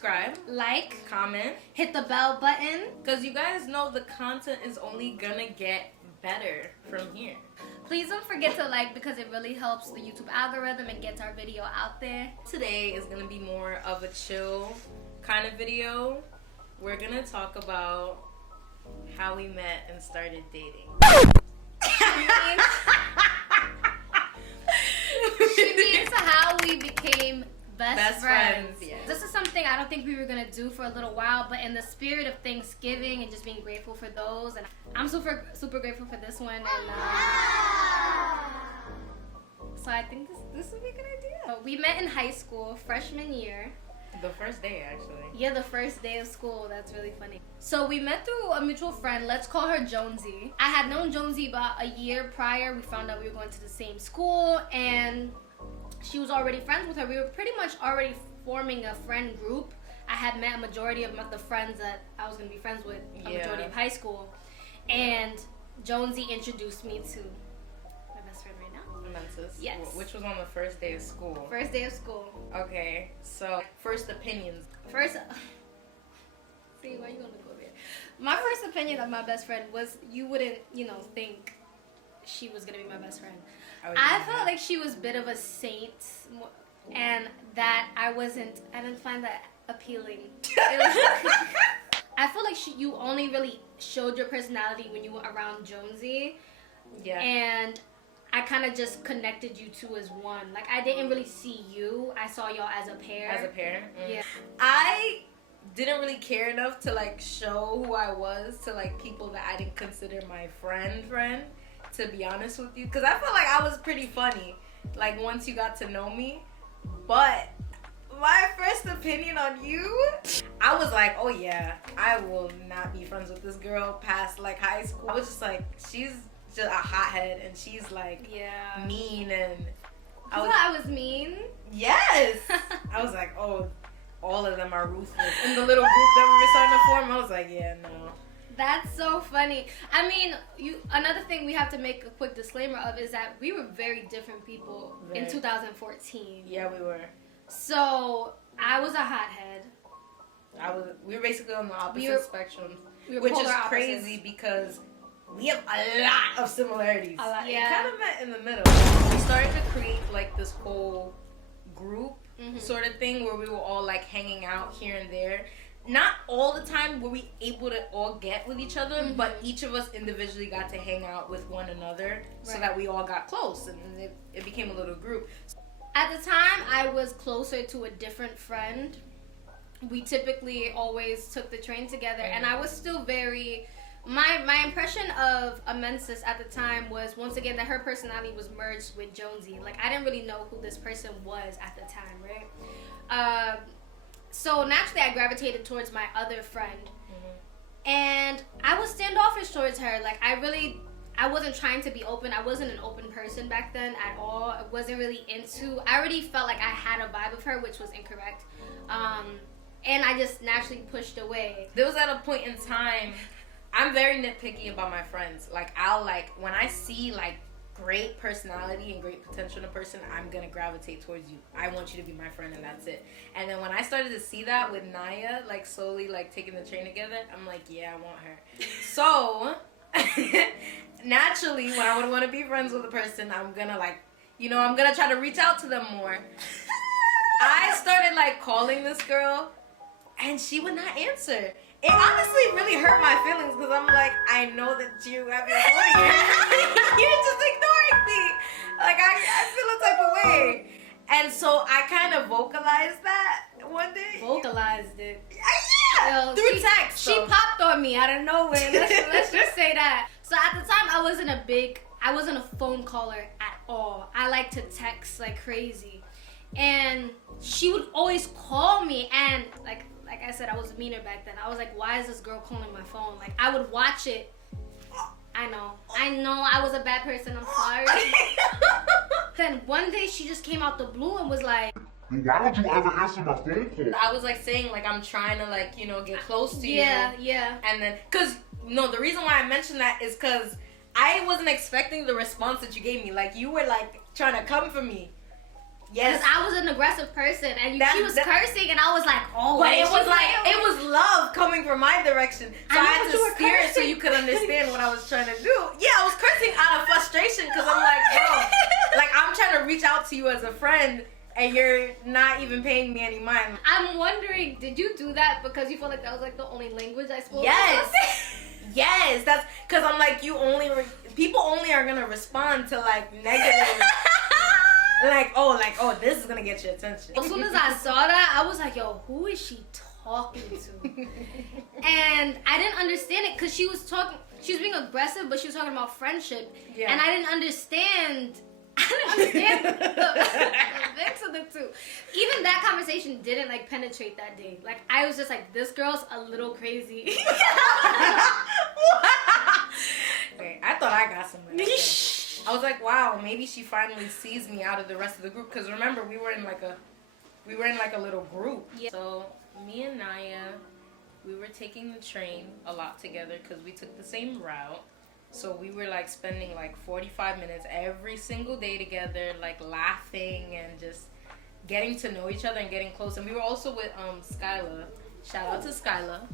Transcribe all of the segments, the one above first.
subscribe, like, comment, hit the bell button. because you guys know the content is only gonna get better from here. Please don't forget to like because it really helps the YouTube algorithm and gets our video out there. Today is gonna be more of a chill kind of video. We're gonna talk about how we met and started dating. She means how we became best friends. Yes. This is something I don't think we were gonna do for a little while, but in the spirit of Thanksgiving and just being grateful for those, and I'm super grateful for this one, and so I think this would be a good idea. We met in high school, freshman year. The first day, actually. Yeah, the first day of school. That's really funny. So we met through a mutual friend. Let's call her Jonesy. I had known Jonesy about a year prior. We found out we were going to the same school, and she was already friends with her. We were pretty much already forming a friend group. I had met a majority of the friends that I was going to be friends with a majority of high school. And Jonesy introduced me to my best friend right now. Menses. Yes. Which was on the first day of school. First day of school. Okay, so first opinions. First, see, why you gonna go there? My first opinion of my best friend was you wouldn't, think she was gonna be my best friend. I felt like she was a bit of a saint, and that I didn't find that appealing. I feel like you only really showed your personality when you were around Jonesy. Yeah. And I kind of just connected you two as one. Like, I didn't really see you. I saw y'all as a pair. As a pair? Mm. Yeah. I didn't really care enough to, show who I was to, people that I didn't consider my friend, to be honest with you. Because I felt like I was pretty funny, once you got to know me. But my first opinion on you, I was like, oh, yeah, I will not be friends with this girl past, high school. I was just like, she's just a hothead, and she's mean, and I was mean. Yes. I was like, oh, all of them are ruthless. In the little group that we were starting to form, I was like, yeah, no. That's so funny. I mean, another thing we have to make a quick disclaimer of is that we were very different people in 2014. Yeah, we were. So I was a hothead. We were basically on the opposite spectrum, which is crazy because we have a lot of similarities. A lot, We yeah. kind of met in the middle. We started to create this whole group sort of thing where we were all hanging out here and there. Not all the time were we able to all get with each other, but each of us individually got to hang out with one another so that we all got close, and it became a little group. At the time, I was closer to a different friend. We typically always took the train together, and I was still very... My impression of Amensis at the time was, once again, that her personality was merged with Jonesy. I didn't really know who this person was at the time, right? So naturally, I gravitated towards my other friend. And I was standoffish towards her. I wasn't trying to be open. I wasn't an open person back then at all. I wasn't really I already felt like I had a vibe of her, which was incorrect. And I just naturally pushed away. There was at a point in time... I'm very nitpicky about my friends. I'll when I see great personality and great potential in a person, I'm gonna gravitate towards you. I want you to be my friend, and that's it. And then when I started to see that with Naya, slowly taking the train together, I'm like, yeah, I want her. So naturally, when I would want to be friends with a person, I'm gonna I'm gonna try to reach out to them more. I started calling this girl, and she would not answer. It honestly really hurt my feelings because I'm like, I know that you have been calling her. You're just ignoring me. I feel a type of way. And so I kind of vocalized that one day. Vocalized it. Yeah. Through text. She popped on me out of nowhere. Let's just say that. So at the time, I wasn't a phone caller at all. I like to text like crazy. And she would always call me, and like I said, I was meaner back then. I was like, why is this girl calling my phone? I would watch it. I know, I was a bad person, I'm sorry. Then one day she just came out the blue and was like, why don't you ever answer my phone call? I was saying I'm trying to get close to you. Yeah. And then, the reason why I mentioned that is because I wasn't expecting the response that you gave me. You were trying to come for me. Yes. I was an aggressive person, and she was cursing, and I was like, oh. But it was love coming from my direction. So I had to steer it so you could understand what I was trying to do. Yeah, I was cursing out of frustration because I'm like, bro, like I'm trying to reach out to you as a friend, and you're not even paying me any mind. I'm wondering, did you do that because you felt like that was like the only language I spoke? Yes. Yes, that's because I'm like, people only are gonna respond to like negative. Like, oh, this is gonna get your attention. As soon as I saw that, I was like, yo, who is she talking to? And I didn't understand it because she was being aggressive, but she was talking about friendship. Yeah. And I didn't understand the mix of the two. Even that conversation didn't like penetrate that day. Like, I was just like, this girl's a little crazy. Wait, I thought I got somebody. I was like, wow, maybe she finally sees me out of the rest of the group. Because remember, we were in like a little group. Yeah. So me and Naya, we were taking the train a lot together because we took the same route. So we were like spending like 45 minutes every single day together, like laughing and just getting to know each other and getting close. And we were also with Skyla. Shout out to Skyla.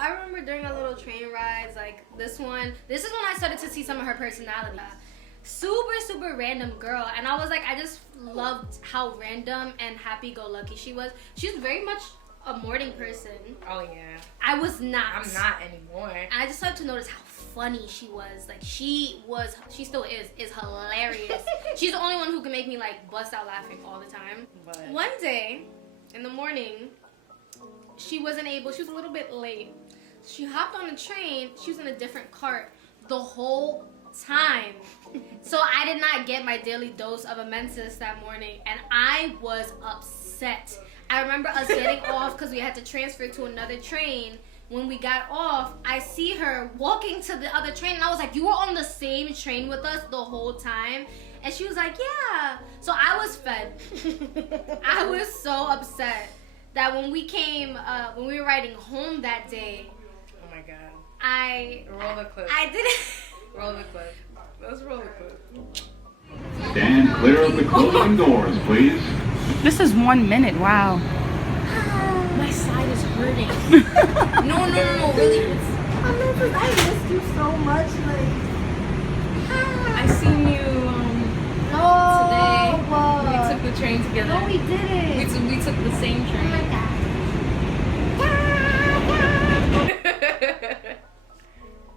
I remember during our little train rides, like this is when I started to see some of her personality. Super random girl, and I was like, I just loved how random and happy-go-lucky she was. She was very much a morning person. Oh yeah. I was not. I'm not anymore. And I just started to notice how funny she was. Like she still is hilarious. She's the only one who can make me like bust out laughing all the time. But one day in the morning, she was a little bit late. She hopped on a train. She was in a different cart the whole time. So I did not get my daily dose of Amensis that morning, and I was upset. I remember us getting off because we had to transfer to another train. When we got off, I see her walking to the other train, and I was like, you were on the same train with us the whole time? And she was like, yeah. So I was fed. I was so upset that when we were riding home that day. Oh my God. Roll the clip. I didn't. Roll the clip. Let's roll the clip. Stand clear of the closing doors, please. This is 1 minute. Wow. My side is hurting. No, really. I missed you so much. Like, I seen you today. Whoa. We took the train together. No, we didn't. We took the same train. Oh my God.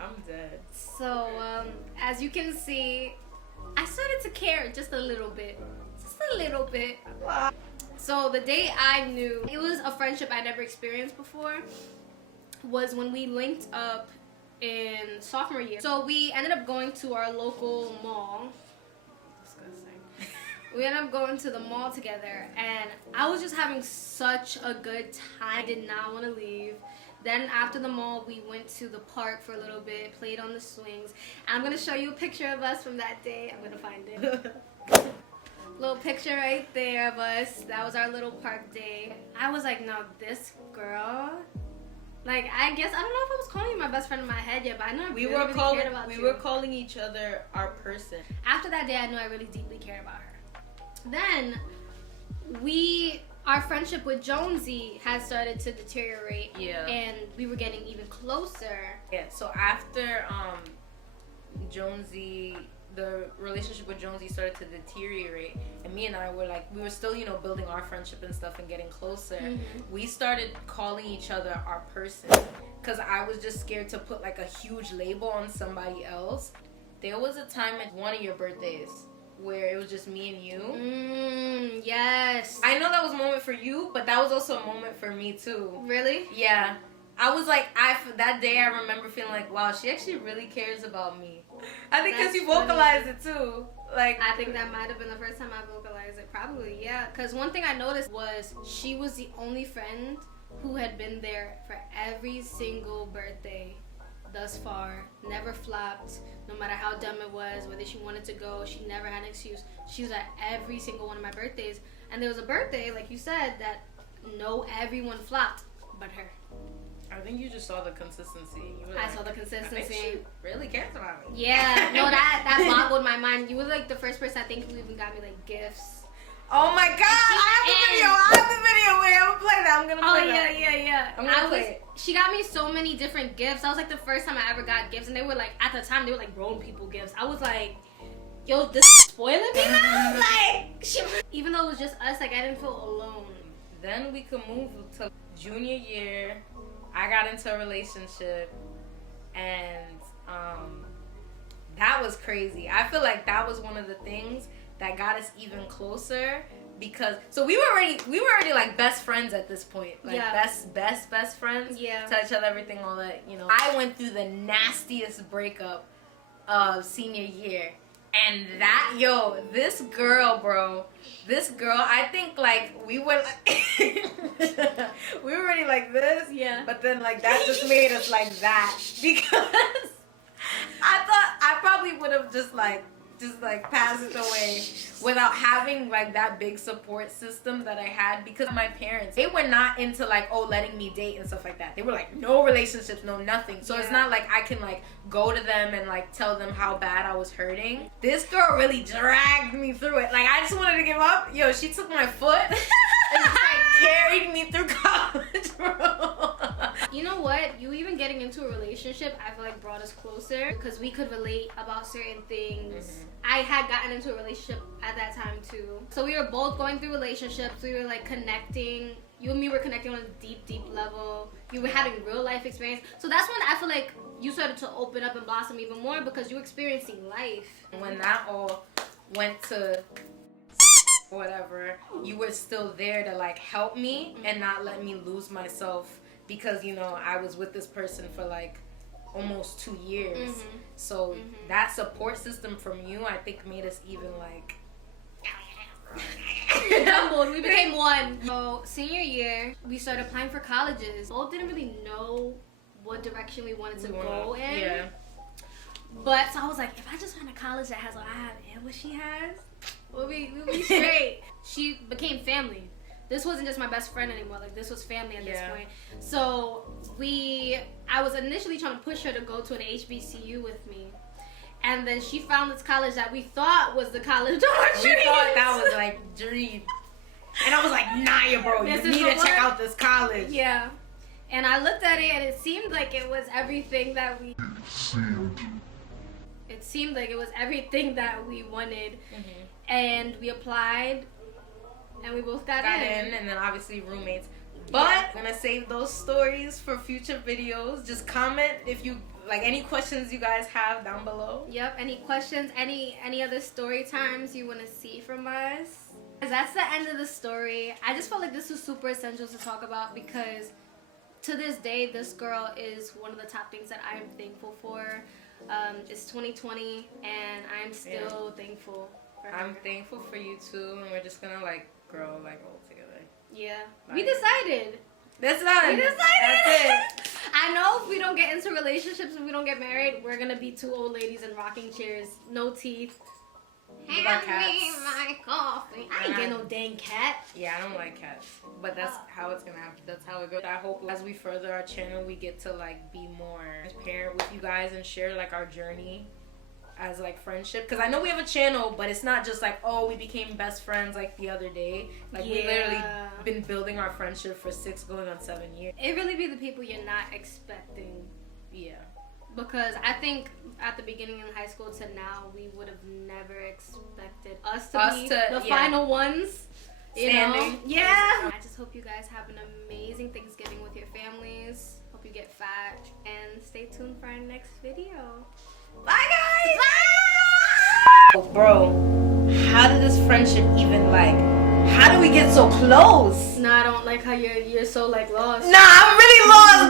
I'm dead. So, as you can see, I started to care just a little bit. Just a little bit. So the day I knew it was a friendship I never experienced before was when we linked up in sophomore year. So we ended up going to our local mall. Disgusting. We ended up going to the mall together, and I was just having such a good time. I did not want to leave. Then after the mall, we went to the park for a little bit, played on the swings. And I'm going to show you a picture of us from that day. I'm going to find it. Little picture right there of us. That was our little park day. I was like, no, this girl. Like, I guess, I don't know if I was calling you my best friend in my head yet, but I know I really cared about you. We were calling each other our person. After that day, I knew I really deeply cared about her. Then, our friendship with Jonesy had started to deteriorate. Yeah. And we were getting even closer. Yeah, so after Jonesy, the relationship with Jonesy started to deteriorate, and me and I were like, we were still, building our friendship and stuff and getting closer. Mm-hmm. We started calling each other our person because I was just scared to put like a huge label on somebody else. There was a time at one of your birthdays where it was just me and you. Yes. I know that was a moment for you, but that was also a moment for me too. Really? Yeah. I was like, that day I remember feeling like, wow, she actually really cares about me. I think because you vocalized it too. Like, I think that might have been the first time I vocalized it. Probably, yeah. Because one thing I noticed was she was the only friend who had been there for every single birthday thus far. Never flopped. No matter how dumb it was, whether she wanted to go, she never had an excuse. She was at every single one of my birthdays. And there was a birthday, like you said, that everyone flopped but her. I think you just saw the consistency. I saw the consistency. I think she really cares about me. Yeah, no, that boggled my mind. You were like the first person I think who even got me like gifts. Oh my god, I have the video. Wait, I'm gonna play that. I'm gonna play that. Yeah. I'm gonna play it. She got me so many different gifts. That was like the first time I ever got gifts, and they were like, at the time, they were like grown people gifts. I was like, yo, this is spoiling me now? Like, even though it was just us, like, I didn't feel alone. Then we could move to junior year. I got into a relationship, and that was crazy. I feel like that was one of the things that got us even closer, because we were already like best friends at this point, like best friends. Yeah, tell each other everything, all that, you know. I went through the nastiest breakup of senior year, and this girl, I think like we were we were already like this, but then like that just made us like that, because I thought I probably would have just passed it away without having like that big support system that I had, because my parents, they were not into like, oh, letting me date and stuff like that. They were like, no relationships, no nothing. So it's not like I can like go to them and like tell them how bad I was hurting. This girl really dragged me through it. Like, I just wanted to give up. Yo, she took my foot and just like carried me through college, bro. You know what? You even getting into a relationship, I feel like brought us closer, because we could relate about certain things. I had gotten into a relationship at that time too. So we were both going through relationships. We were like connecting. You and me were connecting on a deep, deep level. You were having real life experience. So that's when I feel like you started to open up and blossom even more, because you were experiencing life. When that all went to whatever, you were still there to like help me and not let me lose myself, because, you know, I was with this person for like almost 2 years. So that support system from you, I think, made us even like doubled. We became one. So senior year, we started applying for colleges. Both didn't really know what direction we wanted to go in. Yeah. But so I was like, if I just find a college that has what I have and what she has, we'll be straight. She became family. This wasn't just my best friend anymore. Like, this was family at this point. So I was initially trying to push her to go to an HBCU with me. And then she found this college that we thought was the college of our dreams. We thought that was like dream. And I was like, Naya, bro, you need to check out this college. Yeah. And I looked at it, and it seemed like it was everything that we... It seemed like it was everything that we wanted. And we applied, and we both got in. And then obviously roommates. But I'm gonna save those stories for future videos. Just comment if you like any questions you guys have down below. Yep. Any questions? Any other story times you want to see from us? That's the end of the story. I just felt like this was super essential to talk about, because to this day, this girl is one of the top things that I am thankful for. It's 2020, and I'm still thankful for her. I'm thankful for you too, and we're just gonna like grow like all together. Yeah. Like, We decided. That's not. We decided. That's it. I know if we don't get into relationships, if we don't get married, we're gonna be two old ladies in rocking chairs, no teeth. With our cats. My coffee. I ain't get no dang cat. Yeah, I don't like cats, but that's how it's gonna happen. That's how it goes. I hope as we further our channel, we get to like be more transparent with you guys and share like our journey as like friendship. Because I know we have a channel, but it's not just like, oh, we became best friends like the other day. Like we literally been building our friendship for 6 going on 7 years. It really be the people you're not expecting. Yeah. Because I think at the beginning in high school to now, we would have never expected us to be the final ones. Standing. You know? Yeah. I just hope you guys have an amazing Thanksgiving with your families. Hope you get fat. And stay tuned for our next video. Bye, guys! Bye! Bro, how did this friendship even like... How do we get so close? No, I don't like how you're so like lost. Nah, I'm really lost.